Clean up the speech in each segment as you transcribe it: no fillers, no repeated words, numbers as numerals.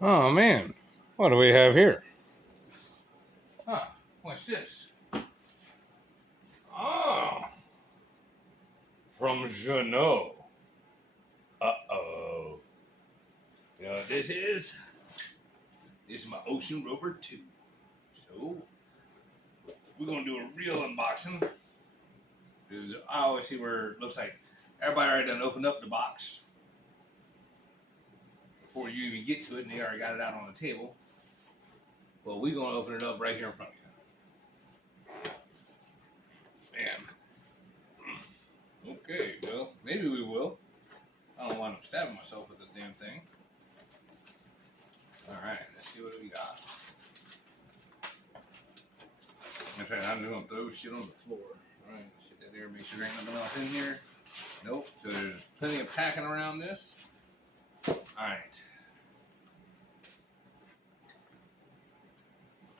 Oh man, what do we have here? Huh, what's this? Oh, from Ginault. Uh-oh. You know what this is? This is my Ocean Rover 2. So, we're going to do a real unboxing. Because I always see where it looks like everybody already done opened up the box before you even get to it, and they already got it out on the table. Well, we're going to open it up right here in front of you. Man. Okay, well, maybe we will. I don't want to stab myself with this damn thing. Alright, let's see what we got. That's right, I'm just going to throw shit on the floor. Alright, sit that there, make sure there ain't nothing else in here. Nope, so there's plenty of packing around this. Alright.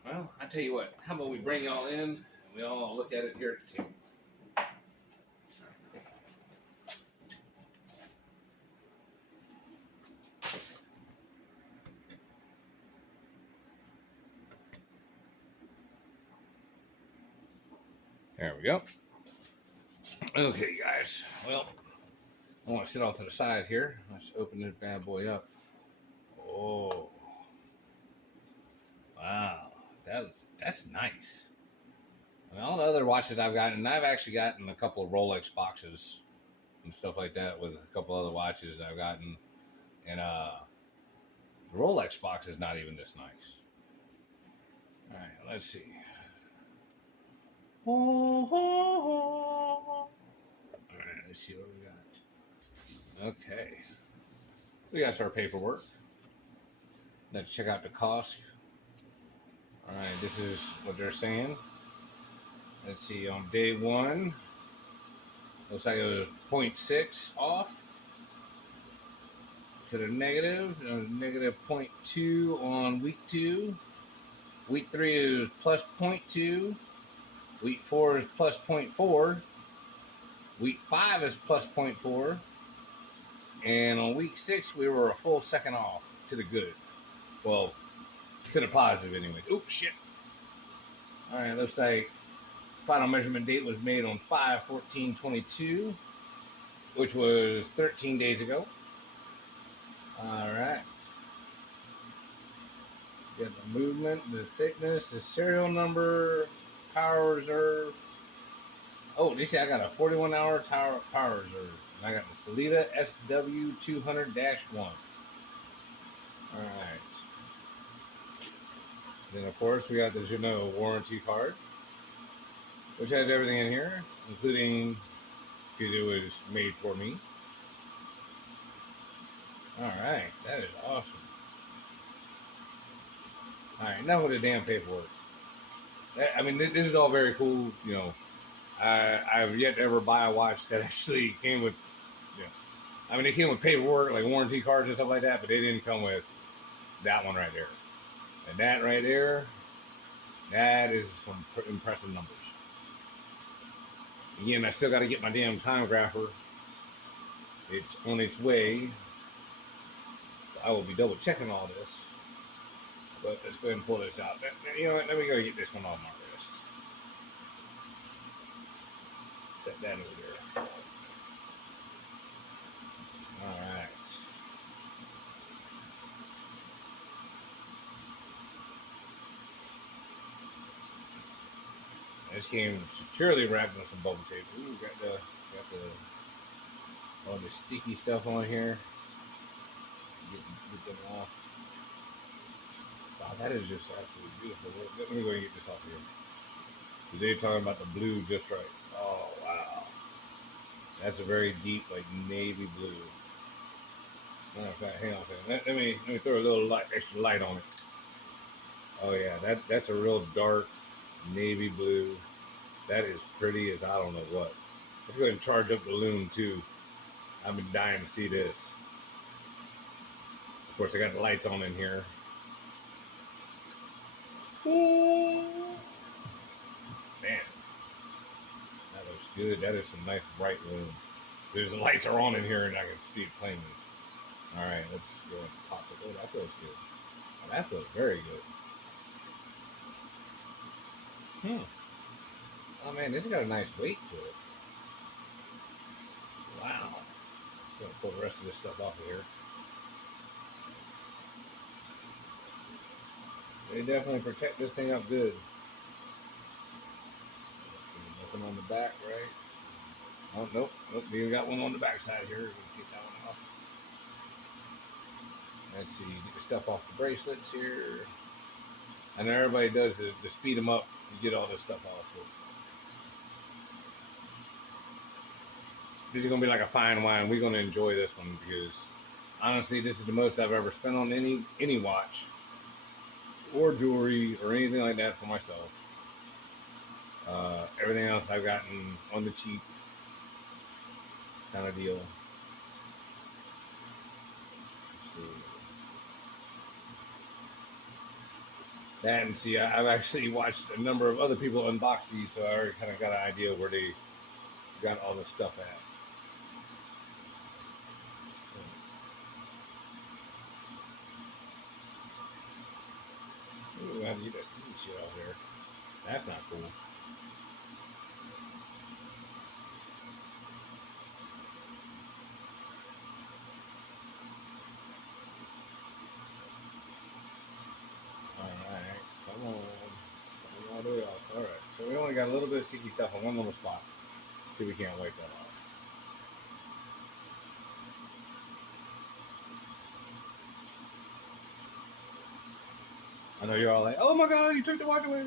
Well, I tell you what, how about we bring y'all in and we all look at it here at the table. There we go. Okay, guys. Well, I want to sit off to the side here. Let's open this bad boy up. Oh. Wow. That's nice. I mean, all the other watches I've gotten, and I've actually gotten a couple of Rolex boxes and stuff like that with a couple other watches I've gotten. And the Rolex box is not even this nice. All right, let's see. All right, let's see what we got. Okay. We got our paperwork. Let's check out the cost. All right, this is what they're saying. Let's see, on day one, looks like it was 0.6 off to the negative. Negative 0.2 on week 2. Week 3 is plus 0.2. Week 4 is plus 0.4. Week 5 is plus 0.4. And on week 6, we were a full second off to the good. Well, to the positive anyway. Oops, shit. All right, looks like final measurement date was made on 5/14/22, which was 13 days ago. All right. Got the movement, the thickness, the serial number, power reserve. Oh, they say I got a 41-hour power reserve. And I got the Salida SW200-1. All right. Then, of course, we got the Ginault warranty card, which has everything in here, including because it was made for me. All right, that is awesome. All right, now with the damn paperwork. I mean, this is all very cool. You know, I've yet to ever buy a watch that actually came with, you know, I mean, they came with paperwork, like warranty cards and stuff like that, but they didn't come with that one right there. And that right there, that is some impressive numbers. Again, I still got to get my damn time grapher. It's on its way. I will be double checking all this. But let's go ahead and pull this out. You know what? Let me go get this one off my wrist. Set that over there. All right. This came securely wrapped in some bubble tape. Ooh, got the all the sticky stuff on here. Get them off. Wow, that is just absolutely beautiful. Let me go and get this off here. They're talking about the blue just right. Oh wow, that's a very deep, like navy blue. Matter of fact, hang on a second. Let me throw a little extra light on it. Oh yeah, that's a real dark navy blue. That is pretty as I don't know what. Let's go ahead and charge up the Lume too. I've been dying to see this. Of course, I got the lights on in here. Man, that looks good. That is some nice bright Lume. The lights are on in here and I can see it plainly. All right, let's go and pop it. Oh, that feels good. Oh, that feels very good. Oh man, this has got a nice weight to it. Wow. Gonna pull the rest of this stuff off of here. They definitely protect this thing up good. Let's see, nothing on the back, right? Oh, nope. Nope, we got one on the back side here. We'll get that one off. Let's see, get the stuff off the bracelets here. And everybody does it to speed them up. You get all this stuff off. So this is going to be like a fine wine. We're going to enjoy this one because honestly, this is the most I've ever spent on any watch or jewelry or anything like that for myself. Everything else I've gotten on the cheap kind of deal. That and see, I've actually watched a number of other people unbox these, so I already kind of got an idea where they got all this stuff at. Ooh, I need that sticky shit out there. That's not cool. Alright, come on. All the way off. Alright, so we only got a little bit of sticky stuff on one little spot. See if we can't wipe that off. I know you're all like, oh my god, you took the watch away.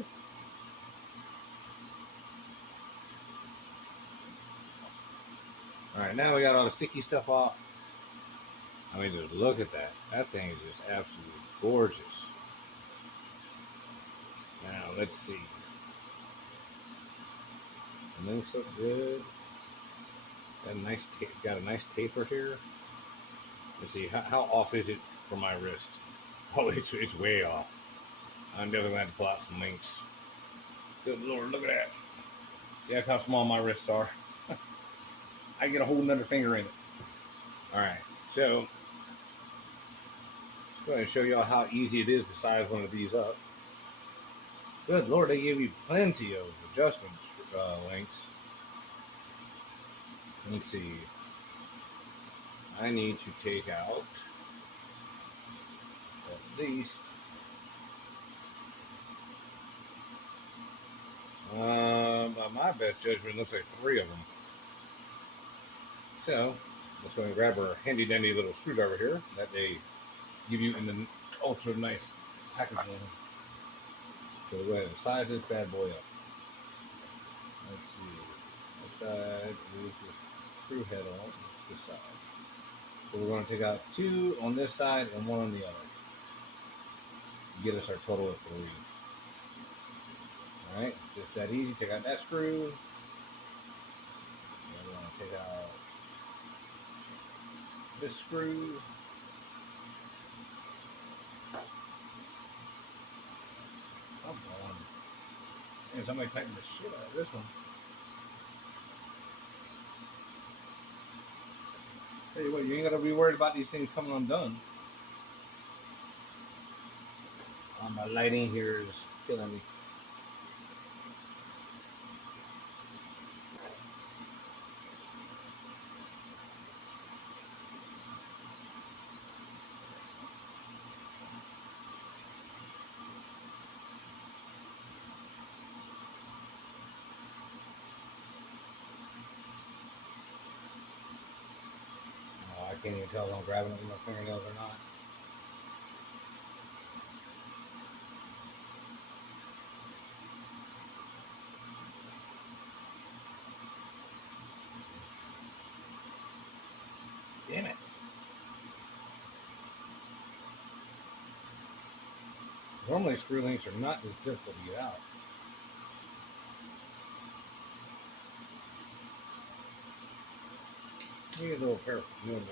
Alright, now we got all the sticky stuff off. I mean, just look at that. That thing is just absolutely gorgeous. Now, let's see. The links look good. Got a nice taper here. Let's see, how off is it for my wrist? Oh, it's way off. I'm definitely going to have to pull out some links. Good Lord, look at that. See, that's how small my wrists are. I get a whole nother finger in it. Alright, so I'm going to show y'all how easy it is to size one of these up. Good Lord, they give you plenty of adjustment links. Let's see. I need to take out at least by my best judgment, looks like 3 of them. So let's go and grab our handy dandy little screwdriver here that they give you in the ultra nice packaging. So we'll go ahead and size this bad boy up. Let's see. This side is the screw head on this side. So we're going to take out 2 on this side and 1 on the other. Get us our total of 3. Alright, just that easy. Take out that screw. And we're going to take out this screw. Come on. And somebody tightened the shit out of this one. Tell you what, you ain't got to be worried about these things coming undone. My lighting here is killing me. I can't even tell if I'm grabbing it with my fingernails or not. Damn it. Normally screw links are not as difficult to get out. Need a little pair of new ones.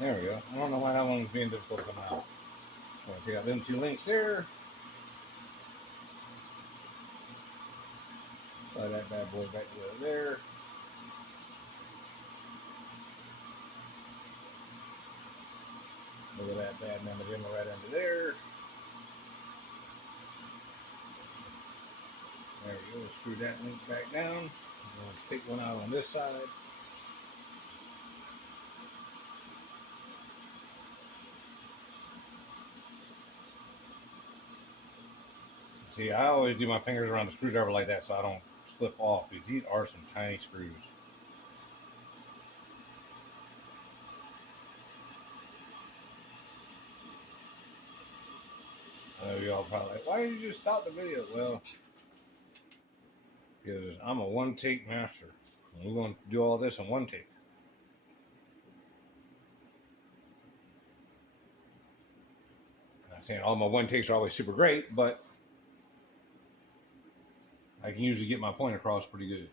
There we go. I don't know why that one's being difficult to come out. I'll take out them 2 links there. Slide that bad boy back to there. Look at that bad mamma jamma right under there. There we go. Screw that link back down. Let's take one out on this side. See, I always do my fingers around the screwdriver like that so I don't slip off, because these are some tiny screws. I know y'all probably like, why did you just stop the video? Well, because I'm a one-take master. We're going to do all this in one take. I'm not saying all my one takes are always super great, but I can usually get my point across pretty good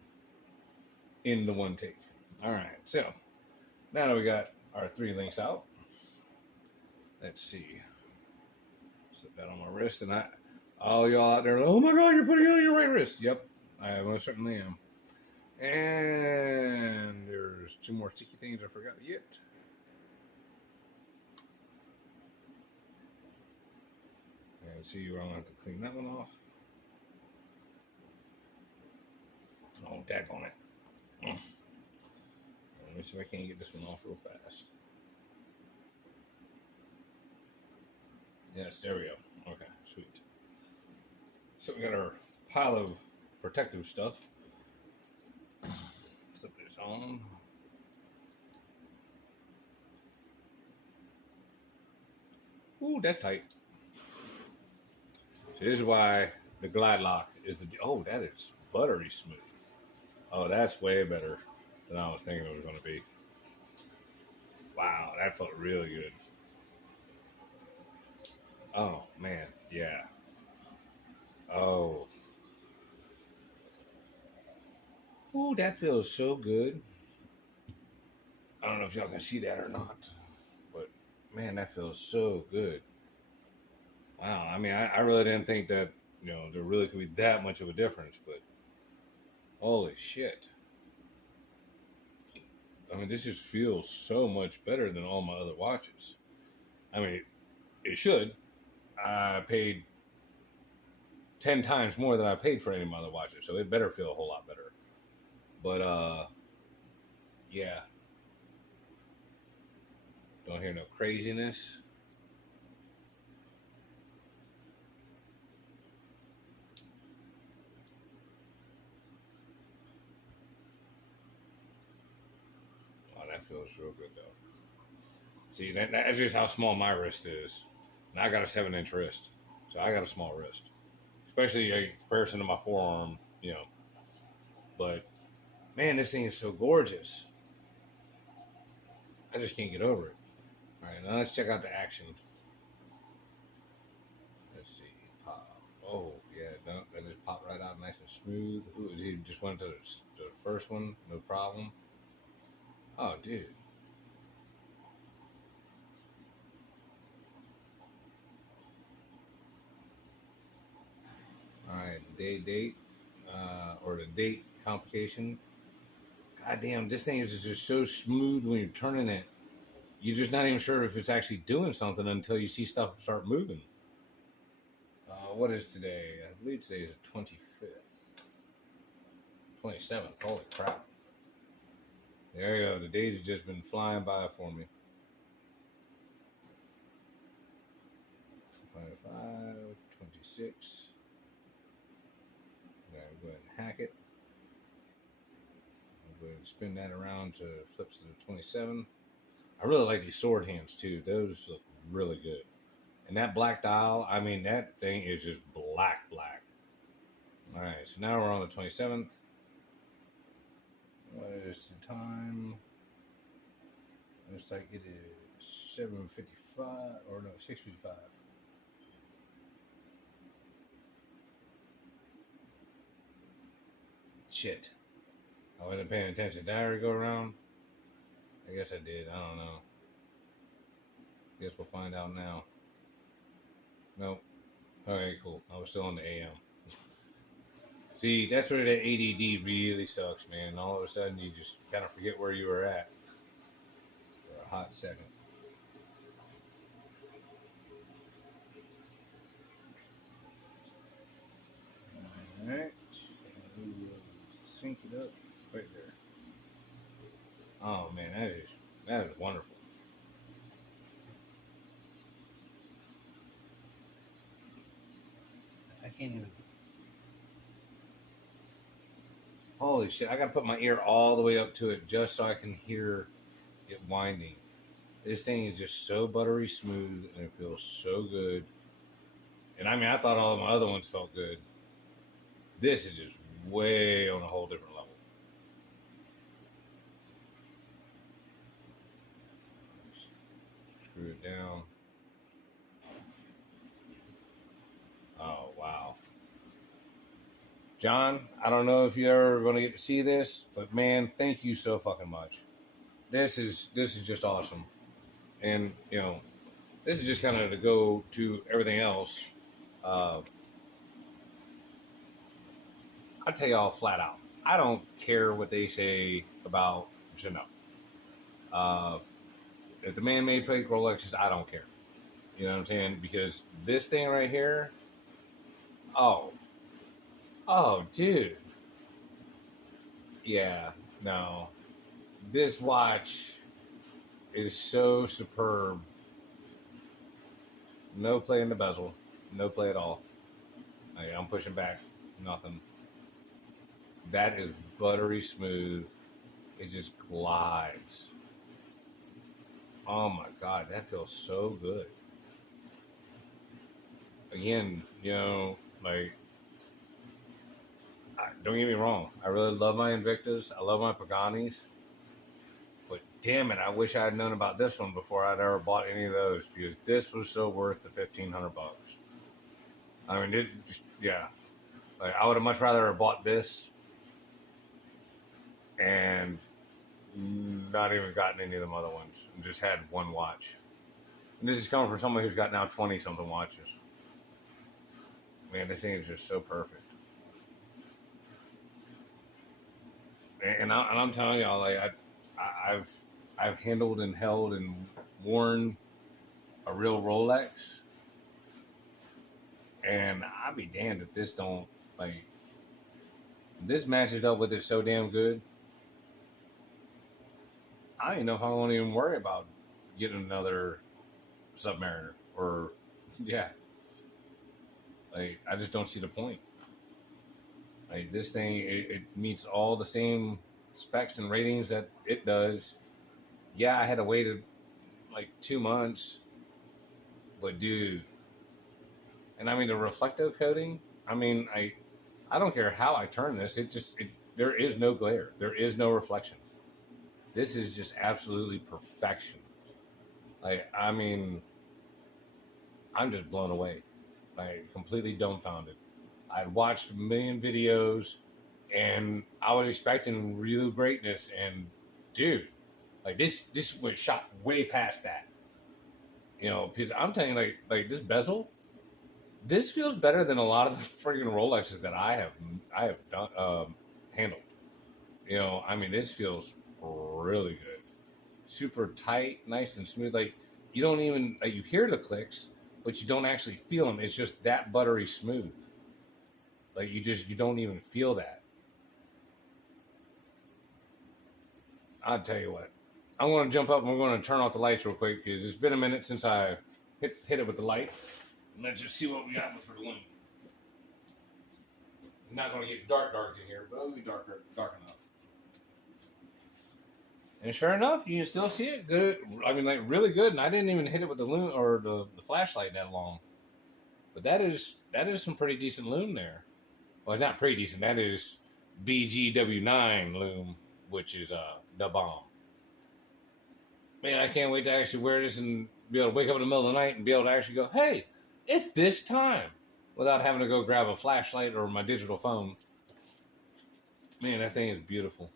in the one take. All right, so now that we got our 3 links out, let's see. Slip that on my wrist, and all y'all out there, oh my God, you're putting it on your right wrist. Yep, I most certainly am. And there's 2 more sticky things I forgot yet. And see, I'm gonna have to clean that one off. Oh, daggone it. Let me see if I can't get this one off real fast. Yes, there we go. Okay, sweet. So we got our pile of protective stuff. Slip this on. Ooh, that's tight. So this is why the glide lock is the... Oh, that is buttery smooth. Oh, that's way better than I was thinking it was going to be. Wow, that felt really good. Oh, man, yeah. Oh. Ooh, that feels so good. I don't know if y'all can see that or not, but man, that feels so good. Wow, I mean, I really didn't think that, there really could be that much of a difference, but holy shit. I mean, this just feels so much better than all my other watches. I mean, it should. I paid 10 times more than I paid for any of my other watches, so it better feel a whole lot better. But, yeah. Don't hear no craziness. Oh, that feels real good, though. See, that's just how small my wrist is. And I got a 7-inch wrist, so I got a small wrist. Especially in comparison to my forearm, But, man, this thing is so gorgeous. I just can't get over it. All right, now let's check out the action. Let's see. Pop. Oh, yeah, no, that just popped right out nice and smooth. Ooh, he just went to the first one, no problem. Oh, dude. All right, date, or the date complication. God damn, this thing is just so smooth when you're turning it. You're just not even sure if it's actually doing something until you see stuff start moving. What is today? I believe today is the 25th. 27th. Holy crap. There you go. The days have just been flying by for me. 25, 26. I'm going to go ahead and hack it. I'll go ahead and spin that around to flips to the 27. I really like these sword hands too. Those look really good. And that black dial, I mean, that thing is just black. All right, so now we're on the 27th. What is the time? Looks like it is 7:55, or no, 6:55. Shit. I wasn't paying attention. Did I already go around? I guess I did. I don't know. Guess we'll find out now. No. Okay, cool. I was still on the AM. See, that's where that ADD really sucks, man. All of a sudden, you just kind of forget where you were at for a hot second. All right. And we will sync it up right there. Oh man, that is wonderful. I can't even. Holy shit! I gotta put my ear all the way up to it just so I can hear it winding. This thing is just so buttery smooth and it feels so good. And I mean, I thought all of my other ones felt good. This is just way on a whole different level. Screw it down. Oh wow. John, I don't know if you're ever going to get to see this, but man, thank you so fucking much. This is just awesome, and you know, this is just kind of to go to everything else. Uh, I'll tell y'all flat out, I don't care what they say about Ginault. Uh, if the man made fake Rolexes, I don't care. You know what I'm saying? Because this thing right here, oh, oh, dude, yeah, no, this watch is so superb. No play in the bezel, no play at all. I'm pushing back, nothing. That is buttery smooth. It just glides. Oh my god, that feels so good. Again, you know, like, don't get me wrong. I really love my Invictas. I love my Paganis. But damn it, I wish I had known about this one before I'd ever bought any of those because this was so worth the $1,500. I mean, it just, yeah. Like, I would have much rather have bought this and not even gotten any of them other ones and just had one watch. And this is coming from someone who's got now 20 something watches. Man, this thing is just so perfect. And I'm telling y'all, like I've handled and held and worn a real Rolex, and I'd be damned if this don't like. This matches up with it so damn good. I don't even know if I want to even worry about getting another submariner or yeah. Like I just don't see the point. Like this thing, it meets all the same specs and ratings that it does. Yeah, I had to wait like 2 months, but dude, and I mean the reflective coating. I mean, I don't care how I turn this. There is no glare. There is no reflection. This is just absolutely perfection. Like I mean, I'm just blown away, like completely dumbfounded. I'd watched a million videos, and I was expecting real greatness, and dude, like this went shot way past that. You know, because I'm telling you, like this bezel, this feels better than a lot of the friggin' Rolexes that I have done handled. You know, I mean, this feels really good, super tight, nice and smooth. Like you don't even like you hear the clicks, but you don't actually feel them. It's just that buttery smooth. Like you don't even feel that. I'll tell you what. I'm going to jump up and we're going to turn off the lights real quick because it's been a minute since I hit it with the light. Let's just see what we got for the Lume. Not going to get dark in here, but it'll be dark enough. And sure enough, you can still see it good. I mean, like really good. And I didn't even hit it with the Lume or the flashlight that long. But that is some pretty decent Lume there. Well, not pretty decent. That is BGW9 Lume, which is the bomb. Man, I can't wait to actually wear this and be able to wake up in the middle of the night and be able to actually go, hey, it's this time, without having to go grab a flashlight or my digital phone. Man, that thing is beautiful.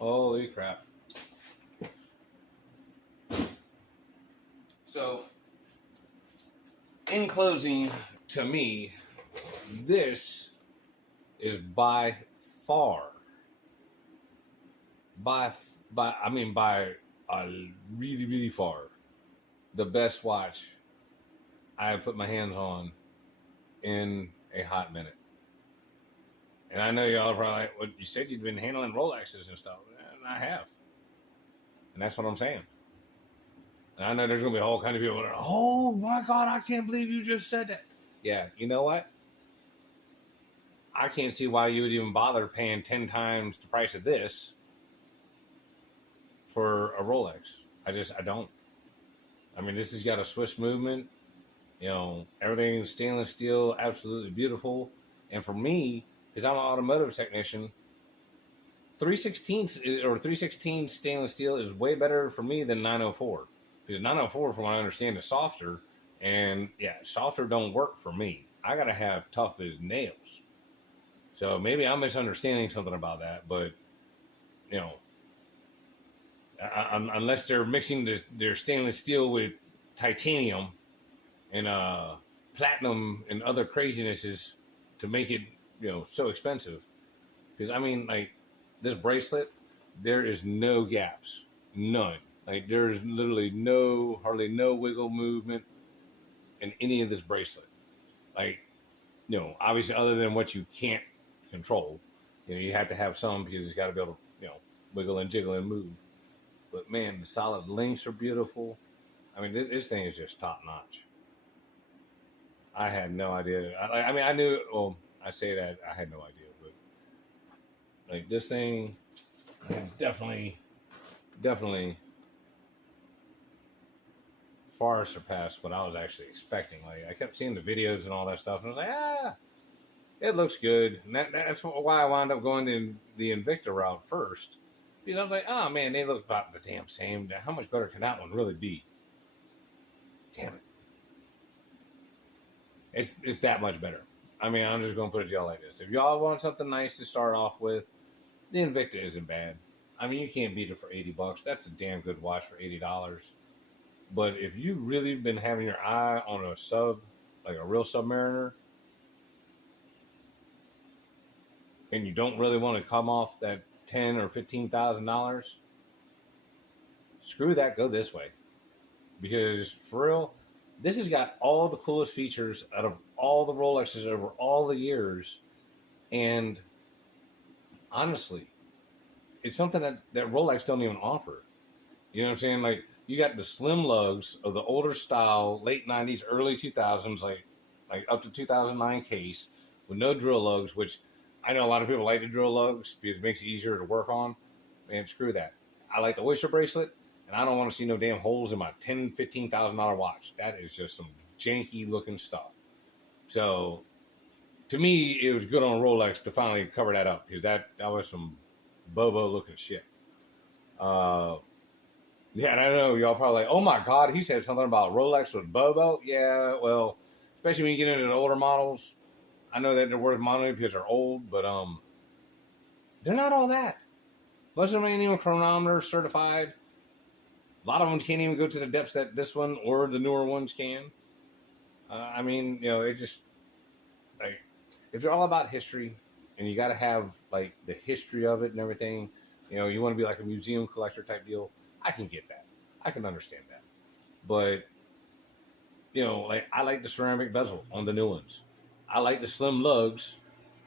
Holy crap. So, in closing, to me, this is by far, by by a really, really far, the best watch I have put my hands on in a hot minute. And I know y'all are probably like, well, you said you'd been handling Rolexes and stuff. And I have. And that's what I'm saying. And I know there's going to be a whole kind of people that are, oh my God, I can't believe you just said that. Yeah, you know what? I can't see why you would even bother paying 10 times the price of this for a Rolex. I don't. I mean, this has got a Swiss movement. You know, everything stainless steel, absolutely beautiful. And for me, because I'm an automotive technician, 316 or 316 stainless steel is way better for me than 904. Because 904, from what I understand, is softer. And yeah, softer don't work for me. I got to have tough as nails. So maybe I'm misunderstanding something about that. But, you know, unless they're mixing their stainless steel with titanium and platinum and other crazinesses to make it, you know, so expensive. Because I mean, like this bracelet, there is no gaps, none. Like there's literally hardly no wiggle movement in any of this bracelet. Like, you know, obviously other than what you can't control, you know, you have to have some because it's got to be able to, you know, wiggle and jiggle and move. But man, the solid links are beautiful. I mean, this thing is just top notch. I had no idea. I mean, I knew. Well, I say that I had no idea, but like this thing is definitely far surpassed what I was actually expecting. Like I kept seeing the videos and all that stuff, and I was like, it looks good. And that's why I wound up going the Invicta route first, because I was like, oh man, they look about the damn same. How much better can that one really be? Damn it. It's that much better. I mean, I'm just going to put it to y'all like this. If y'all want something nice to start off with, the Invicta isn't bad. I mean, you can't beat it for $80. That's a damn good watch for $80. But if you've really been having your eye on a sub, like a real submariner, and you don't really want to come off that $10,000 or $15,000, screw that. Go this way, because for real, this has got all the coolest features out of all the Rolexes over all the years. And honestly, it's something that Rolex don't even offer. You know what I'm saying? Like, you got the slim lugs of the older style, late 90s, early 2000s, like up to 2009 case with no drill lugs, which I know a lot of people like the drill lugs because it makes it easier to work on. Man, screw that. I like the oyster bracelet, and I don't want to see no damn holes in my $10,000, $15,000 watch. That is just some janky looking stuff. So, to me, it was good on Rolex to finally cover that up, because that was some bobo looking shit. Yeah, and I know y'all probably like, oh my God, he said something about Rolex with bobo. Yeah, well, especially when you get into the older models. I know that they're worth money because they're old, but they're not all that. Most of them ain't even chronometer certified. A lot of them can't even go to the depths that this one or the newer ones can. I mean, you know, it just, like, if you're all about history and you got to have, like, the history of it and everything, you know, you want to be like a museum collector type deal, I can get that. I can understand that. But, you know, like, I like the ceramic bezel on the new ones. I like the slim lugs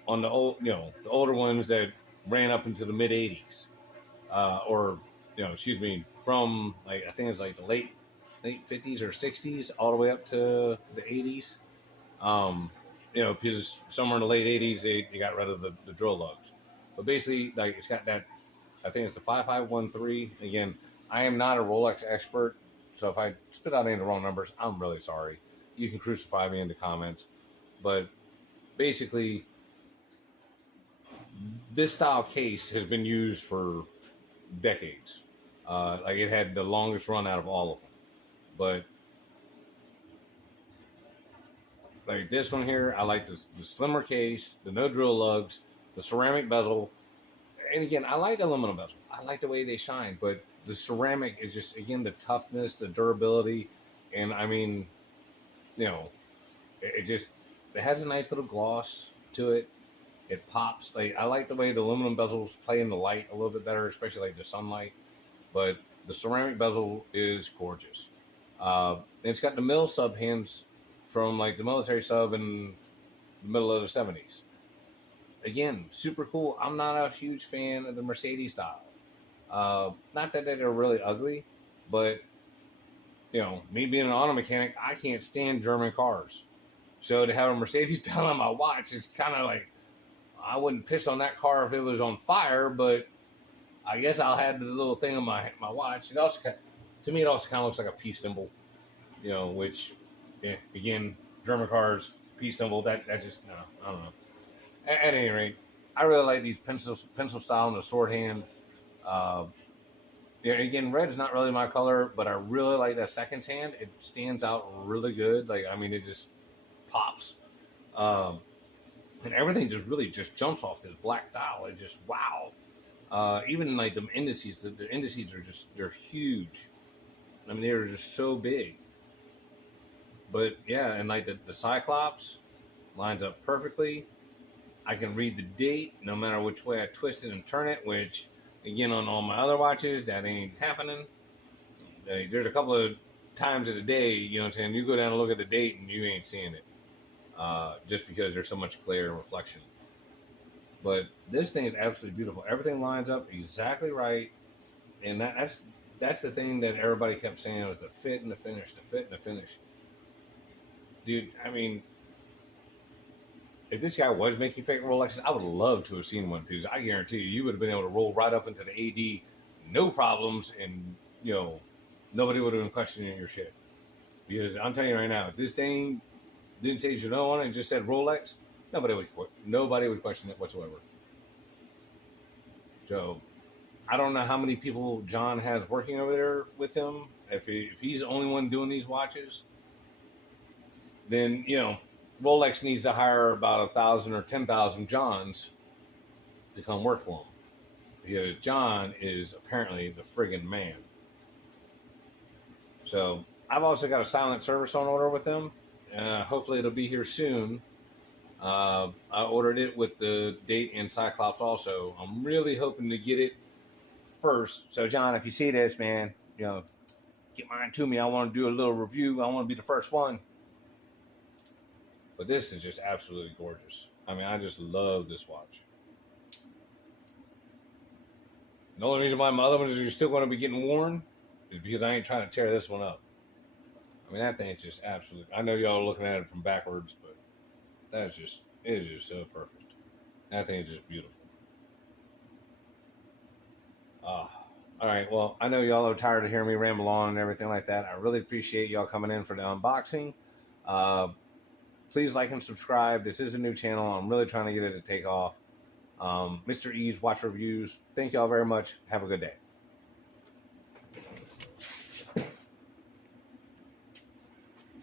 on the old, you know, the older ones that ran up into the mid 80s. Or, you know, excuse me, from, like, I think it's like the late 50s or 60s all the way up to the 80s. You know, because somewhere in the late 80s, they got rid of the drill lugs. But basically, like, it's got that, I think it's the 5513. Again, I am not a Rolex expert, so if I spit out any of the wrong numbers, I'm really sorry. You can crucify me in the comments. But basically, this style case has been used for decades. Like, it had the longest run out of all of them. But like this one here, I like the slimmer case, the no drill lugs, the ceramic bezel. And again, I like aluminum bezel. I like the way they shine, but the ceramic is just, again, the toughness, the durability. And I mean, you know, it has a nice little gloss to it. It pops. Like, I like the way the aluminum bezels play in the light a little bit better, especially like the sunlight. But the ceramic bezel is gorgeous. It's got the mill sub hands from like the military sub in the middle of the 70s. Again, super cool. I'm not a huge fan of the Mercedes style. Not that they're really ugly, but me being an auto mechanic, I can't stand German cars. So to have a Mercedes style on my watch is kind of like, I wouldn't piss on that car if it was on fire, but I guess I'll have the little thing on my watch. It also, to me, it also kind of looks like a peace symbol, which, again, German cars, peace symbol. That just no, I don't know. At any rate, I really like these pencil style and the sword hand. Uh, again, red is not really my color, but I really like that seconds hand. It stands out really good. Like, I mean, it just pops. And everything just really just jumps off this black dial. It just, wow. Even like the indices, the indices are they're huge. I mean, they're just so big. But yeah, and like the Cyclops lines up perfectly. I can read the date no matter which way I twist it and turn it, which, again, on all my other watches, that ain't happening. There's a couple of times of the day, you know what I'm saying, you go down and look at the date and you ain't seeing it. Just because there's so much glare and reflection. But this thing is absolutely beautiful. Everything lines up exactly right. And that's the thing that everybody kept saying was the fit and the finish, the fit and the finish. Dude, I mean, if this guy was making fake Rolexes, I would love to have seen one, because I guarantee you would have been able to roll right up into the AD, no problems, and nobody would have been questioning your shit. Because I'm telling you right now, if this thing didn't say Ginault on it and just said Rolex, nobody would question it whatsoever. So I don't know how many people John has working over there with him. If he's the only one doing these watches, then Rolex needs to hire about 1,000 or 10,000 Johns to come work for him, because John is apparently the friggin' man. So I've also got a silent service on order with them. Hopefully it'll be here soon. I ordered it with the date and Cyclops also. I'm really hoping to get it first. So John, if you see this, man, get mine to me. I want to do a little review. I want to be the first one. But this is just absolutely gorgeous. I mean, I just love this watch. The only reason why my other ones are still going to be getting worn is because I ain't trying to tear this one up. I mean, that thing is just absolutely... I know y'all are looking at it from backwards, but it is just so perfect. That thing is just beautiful. All right, well, I know y'all are tired of hearing me ramble on and everything like that. I really appreciate y'all coming in for the unboxing. Please like and subscribe. This is a new channel. I'm really trying to get it to take off. Mr. E's Watch Reviews. Thank y'all very much. Have a good day.